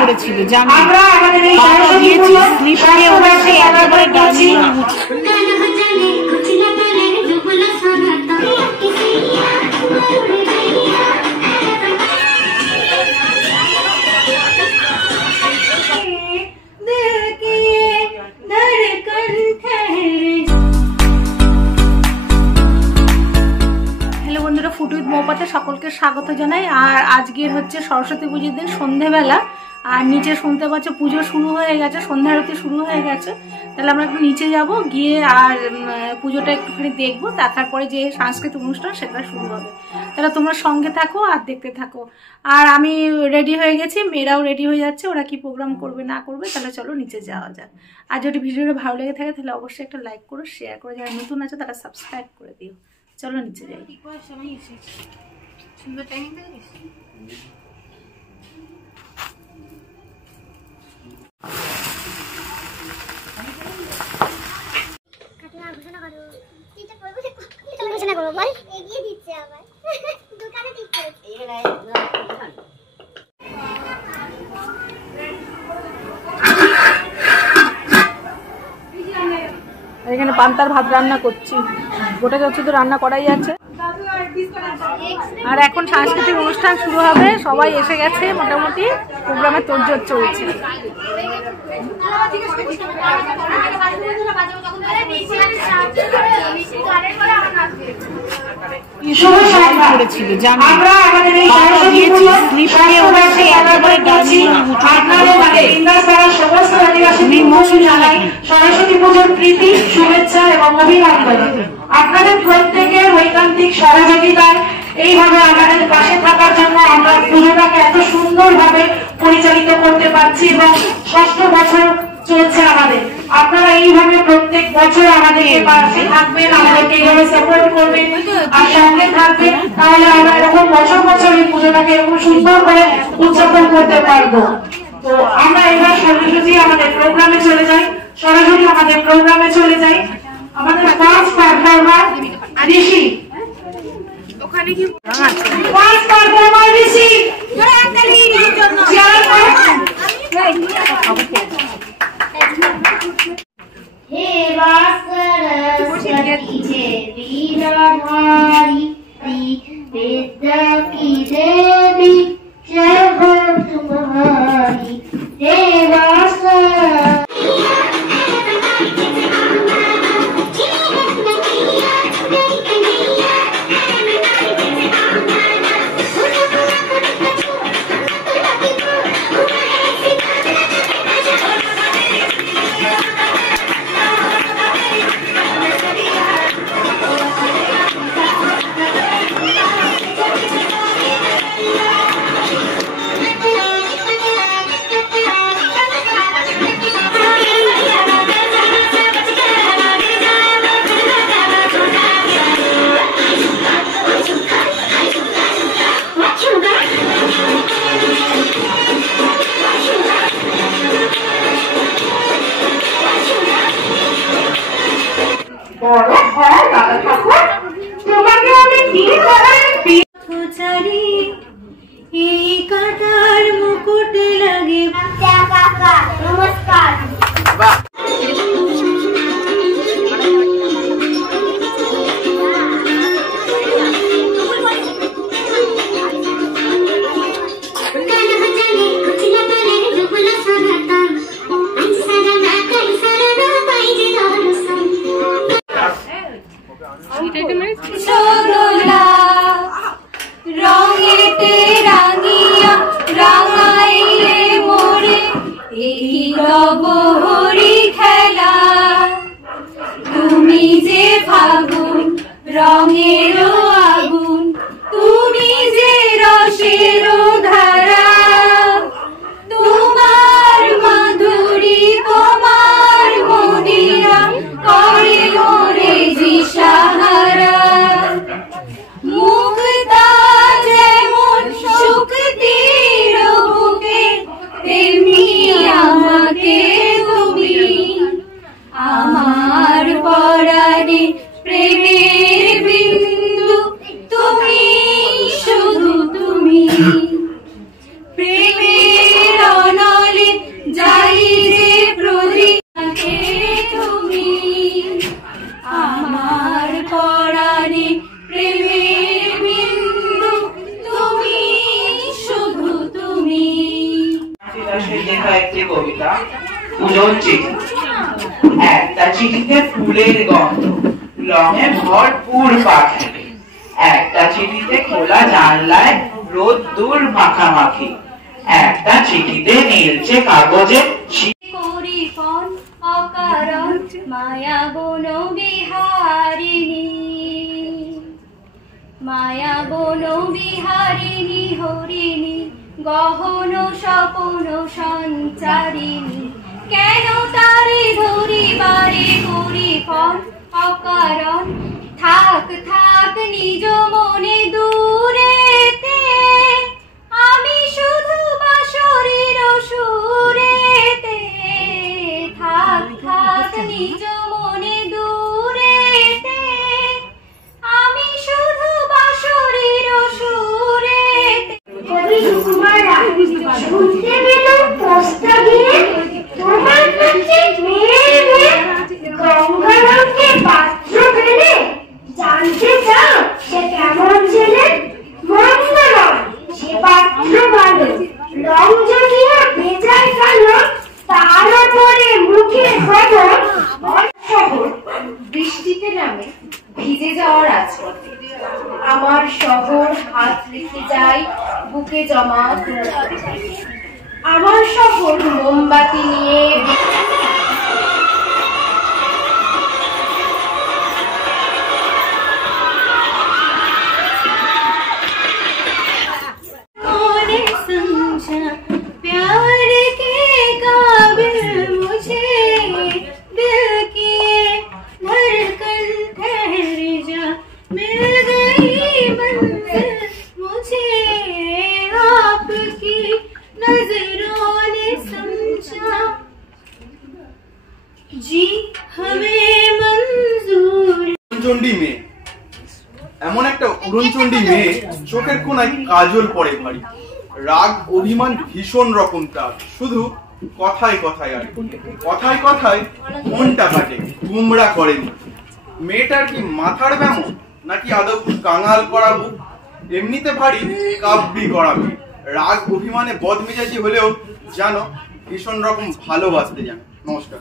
করেছিল জানি আমরা আমাদের এই দিয়েছি স্লিপ নিয়ে ওঠে একেবারে গাড়ি ফুড উইথ মৌপাতে সকলকে স্বাগত জানাই। আর আজকের হচ্ছে সরস্বতী পুজোর দিন সন্ধেবেলা, আর নিচে শুনতে পাচ্ছে পুজো শুরু হয়ে গেছে, সন্ধ্যা আরতি শুরু হয়ে গেছে। তাহলে আমরা একটু নিচে যাব, গিয়ে আর পুজোটা একটুখানি দেখবো, দেখার পরে যে সাংস্কৃতিক অনুষ্ঠান সেটা শুরু হবে। তাহলে তোমরা সঙ্গে থাকো আর দেখতে থাকো। আর আমি রেডি হয়ে গেছি, মেয়েরাও রেডি হয়ে যাচ্ছে, ওরা কি প্রোগ্রাম করবে না করবে। তাহলে চলো নিচে যাওয়া যাক। আর যদি ভিডিওটা ভালো লেগে থাকে তাহলে অবশ্যই একটা লাইক করো, শেয়ার করো, যারা নতুন আছে তারা সাবস্ক্রাইব করে দিও। চলো নিচে যাই। সুন্দর টাইমিং দেখিস। এখানে পান্তার ভাত রান্না করছি, গোটা যাচ্ছে তো রান্না করাই আছে। আর এখন সাংস্কৃতিক অনুষ্ঠান শুরু হবে, সবাই এসে গেছে, মোটামুটি প্রোগ্রামে তোড়জোড় চলছে। করেছিল জানি আমরা আমাদের এই দিয়েছি স্লিপ নিয়ে ওঠে একেবারে গাড়ি সমস্ত আদিবাসী সরস্বতী পুজোর প্রীতি, শুভেচ্ছা এবং অভিনন্দন। আপনাদের প্রত্যেকের ঐকান্তিক সহযোগিতায় এইভাবে আমাদের পাশে থাকার জন্য আমরা পুজোটাকে এত সুন্দরভাবে পরিচালিত করতে পারছি এবং 6ষ্ঠ বছর চলছে আমাদের। আপনারা এইভাবে প্রত্যেক বছর আমাদের পাশে থাকবেন, আমাদেরকে এইভাবে সাপোর্ট করবেন আর সঙ্গে থাকবেন, তাহলে আমরা এরকম বছর বছর এই পুজোটাকে এরকম সুন্দর করে উদযাপন করতে পারবো। তো আমরা এবার সরাসরি আমাদের প্রোগ্রামে চলে যাই, আমাদের ফার্স্ট পারফর্মার ঋষি। ওখানে কি ফার্স্ট পারফর্মার ঋষি हे सरस्वती हे वीरधारी विद्या की देवी जय हो तुम्हारी। রাঙাইলে মোরে এই তব লেখা একটি কবিতা, পুজোর চিঠি। একটা চিঠিতে ফুলের গন্ধ, রঙে ভরপুর পাখি। একটা চিঠিতে খোলা জানলায় রোদ্দুর মাখামাখি। একটা চিঠিতে নীলচে কাগজে অকারণ মায়া বন বিহারিণী, মায়া বন বিহারিণী হরিণী, গহন স্বপন সঞ্চারিণী। কেন তারে ধরিবারে করি ফল অকারণ, থাক থাক নিজ মনে দূরেতে, আমি শুধু বাঁশরীর সুরেতে। থাক থাক নিজ মনে দূরেতে, আমি শুধু বাঁশরীর সুরেতে। কবি সুকুমার রায়। শুনতে পেলাম পোস্তা গিয়ে তোমার কাছে মেয়ে মেয়ে গঙ্গারামকে পাত্র পেলে, জানতে চাও সে কেমন ছেলে? মন্দ নয় সে পাত্র ভালো, রং যদিও বেজায় কালো, তার উপরে মুখে খবর শহর। বৃষ্টিতে নামে ভিজে যাওয়ার রাজপথে, আমার শহর হাত রেখে যাই বুকে জমা। আমার শহর মোমবাতি নিয়ে प्यार के काबिल मुझे दिल की धड़कन ठहर जा, मिल गई मंजिल मुझे आपकी नजरों ने समझा, जी हमें मंजूर। চণ্ডী মেয়ে, এমন একটা উড়নচণ্ডী মেয়ে, চোখের কোনায় কাজল পড়ে ভারী, রাগ অভিমান ভীষণ রকম তার, শুধু কথায় কথায় আর কথায় কথায় মনটা কাটে, গুমরা করেন। মেয়েটার কি মাথার ব্যামো নাকি আদৌ কাঙাল করাবো? এমনিতে ভারী কাব্যি করাবে, রাগ অভিমানে বদমেজাজি হলেও জানো ভীষণ রকম ভালোবাসতে জানো। নমস্কার।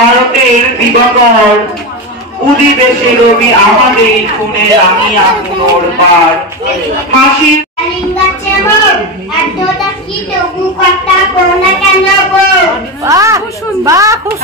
ভারতের দিগগর উদিবেশে রবি আমাদের খুনে আমি আগুনোর পার হাসির লিঙ্গাচ্ছে মোর এতটা কি তবু কথা কোনা কেন গো বাহ খুব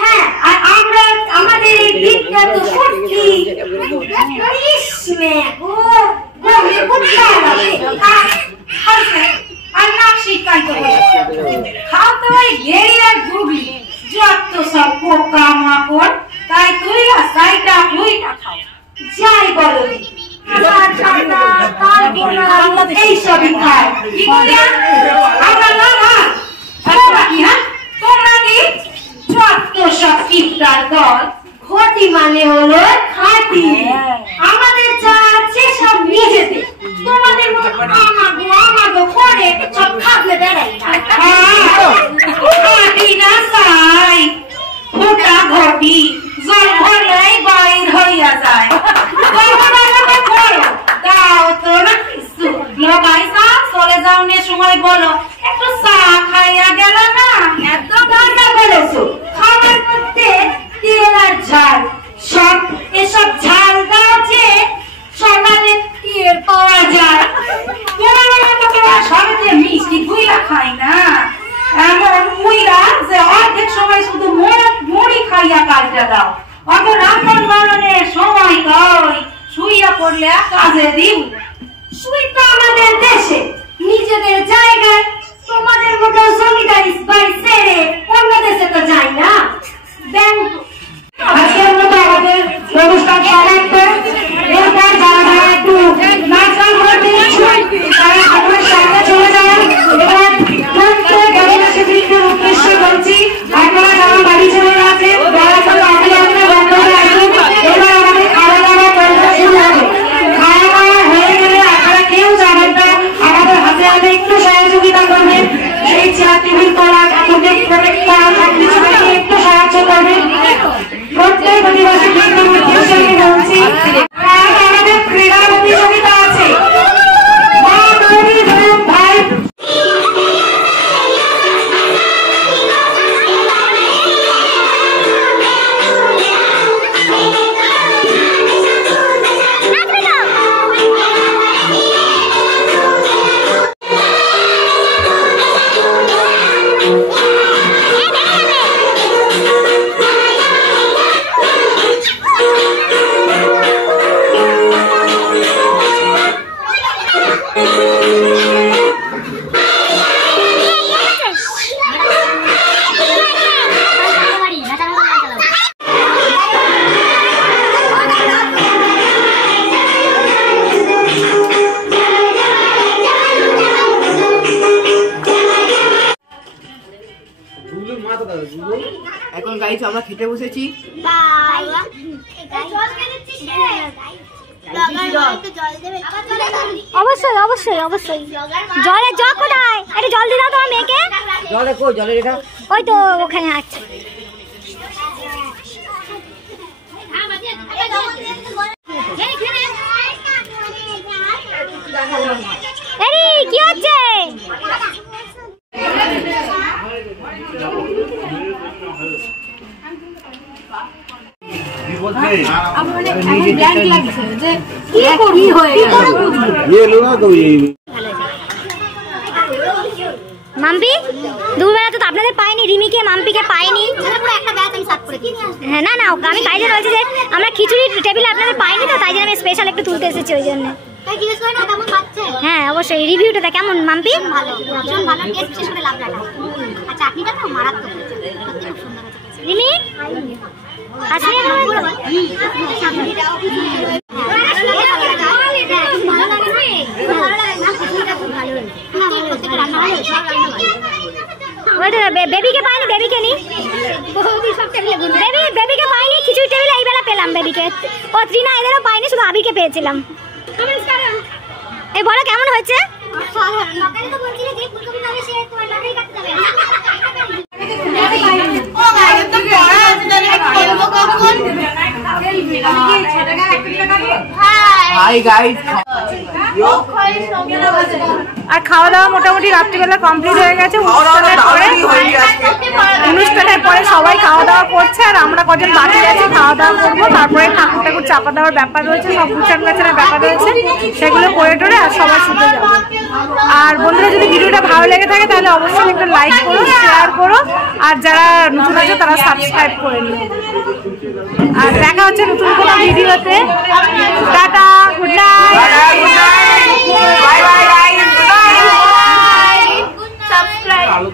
হ্যাঁ, আর আমরা আমাদের এই বিখ্যাত সত্যি আর নাম শিক্ষান্ত খাও তো ওই গেড়ি আর গুগলি যত সব পোকা মাকড় তাই তুই সাইটা তুইটা খাও যাই বলো এই সবই খায় কি করিয়া আমরা না না তোমরা কি হ্যাঁ তোমরা কি যত সব কিপটার দল ঘটি মানে হলো খাঁটি। আমাদের যা আছে সব নিজেদের, তোমাদের মতো আমাগো করে সব খাবলে বেড়াই খাঁটি না চাই ফোটা ঘটি জল ভরলেই বাইর হইয়া যায় দাও তো না কিছু লগাই চা চলে যাও নিয়ে সময় বলো একটু চা খাইয়া গেল না একদম ঠান্ডা বলেছো। খাবার মধ্যে তেল আর ঝাল সব এসব ঝাল দাও যে সকালে টের পাওয়া যায়। সবাই মিষ্টি গুইরা খাই না এমন মুইরা যে অর্ধেক সময় শুধু মুড়ি খাইয়া কাজটা দাও অত রান্নার বানানোর সময় কই শুইয়া পড়লে কাজে দিও শুই তো আমাদের দেশে নিজেদের জায়গায়, তোমাদের মতো জমিদারি বাড়ি ছেড়ে অন্য দেশে তো যাই না। আজকের মতো আমাদের অনুষ্ঠান সমাপ্ত। এরপর যারা যারা একটু নাচ গান করতে ইচ্ছুক তারা আমাদের সামনে চলে যান। এবার প্রত্যেক গ্রামবাসীদের উদ্দেশ্যে বলছি আপনারা যারা বাড়ি চলে গেছেন দয়া করে আপনি আপনার বন্ধ করে আসুন। এবার আমাদের খাওয়া দাওয়া পর্ব শুরু হবে। খাওয়া দাওয়া হয়ে গেলে আপনারা কেউ যাবেন না, আমাদের হাতে হাতে একটু সহযোগিতা করবেন। সেই চেয়ার টেবিল করা প্রত্যেক সবকিছু একটু সাহায্য করবেন। প্রত্যেক অধিবাসী বৃন্দের উদ্দেশ্যে আমি বলছি আমাদের ক্রীড়া প্রতিযোগিতা আছে। মা গৌরী ধরুন ভাই এখন গাইস আমরা খেতে বসেছি। অবশ্যই অবশ্যই অবশ্যই জলের জগ কোথায়? একটু জল দিয়ে দাও তোমার মেয়েকে। জলে কই জলের এটা? ওই তো ওখানে আছে। কি হচ্ছে? মাম্পি দুপুরবেলা তো আপনাদের পাইনি, রিমিকে মাম্পিকে পাইনি। হ্যাঁ না না আমি তাই জন্য বলছি যে আমরা খিচুড়ি টেবিলে আপনাদের পাইনি তো তাই জন্য আমি স্পেশাল একটু তুলতে এসেছি ওই জন্য। হ্যাঁ অবশ্যই রিভিউটা কেমন মাম্পি? রিমি আসলে বেবিকে পাইনি, বেবিকে নি বেবিকে পাইনি, খিচুড়ি টেবিলে এই বেলা পেলাম বেবিকে। ও ত্রিনা এদেরও পাইনি, শুধু আবিকে পেয়েছিলাম। এই বলো কেমন হয়েছে? আর খাওয়া দাওয়া মোটামুটি রাত্রিবেলা কমপ্লিট হয়ে গেছে। অনুষ্ঠানের পরে সবাই খাওয়া দাওয়া করছে আর আর আমরা কজন বাকি আছে খাওয়া দাওয়া করবো, তারপরে ঠাকুর ঠাকুর চাপা দেওয়ার ব্যাপার রয়েছে, সব গুছান গাছানোর ব্যাপার রয়েছে, সেগুলো করে টোরে আর সবাই শুতে যাবো। আর বন্ধুরা যদি ভিডিওটা ভালো লেগে থাকে তাহলে অবশ্যই একটা লাইক করো, শেয়ার করো, আর যারা নতুন আছে তারা সাবস্ক্রাইব করে নিও। আর দেখা হচ্ছে নতুন কোনো ভিডিওতে। Tata, good night, bye bye, subscribe.